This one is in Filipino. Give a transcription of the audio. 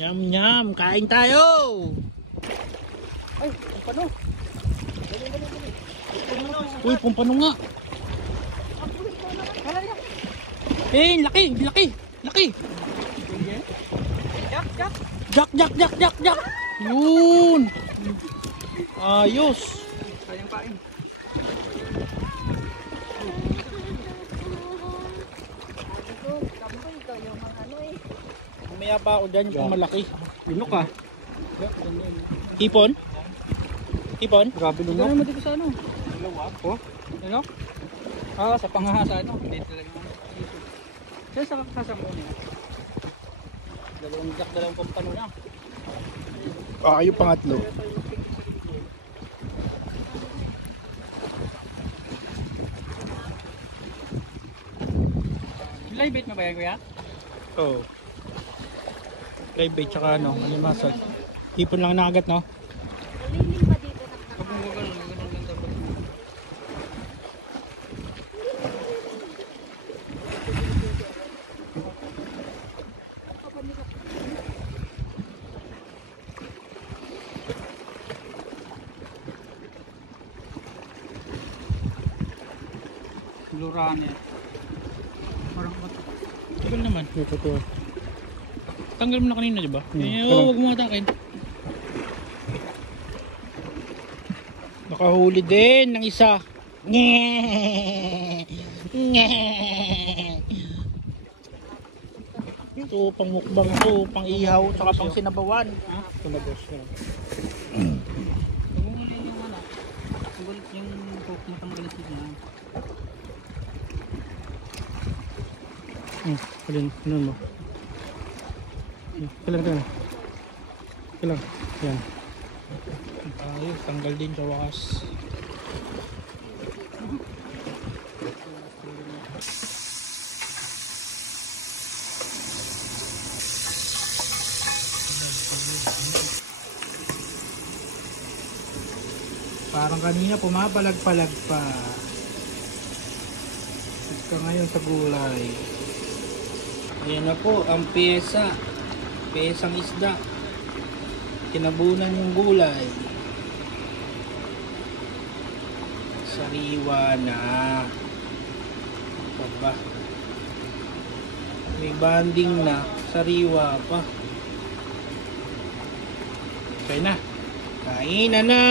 Nyam nyam, kain tayo. Ay, pampano. Uy, pampano nga. Laki, laki, laki. Jak. Yun. Ayos. Sayang pain. Mamaya pa ako dyan yung malaki. Lunok ka. Hipon? Hipon? Grabe lunok. Gano'n mo dito sa ano? Lunok? Oh? Lunok? Ah, sa pangahasa ano? Hindi talaga. Saan sa kasasama niya? Dalawang pampano na. Yung pangatlo. Live bait mo ba yan, kuya? Oo. Live bait tsaka ano, alimasag. Hipon lang nakagat, no? Liling pa dito na. Huwag mong gano'n lang dapat. Lurane. Parang bato. Tagal naman. Ito. Tanggal mo na kanina, di ba? Huwag mo atakin. Nakahuli din ng isa. Ito, pang mukbang ito, pang ihaw, tsaka pang sinabawan. Tulabos yun. Namumuli yung ano. Yung matanggalis niya. Ano mo? Kailan. Yan. Ayos, tanggal din sa wakas. Parang kanina pumapalag-palag pa. Ito ngayon sa gulay. Ayan na po ang pyesa. Pyesang isda. Kinabunan yung gulay. Sariwa na. Ito ba? May banding na. Sariwa pa. Okay na. Kainan na.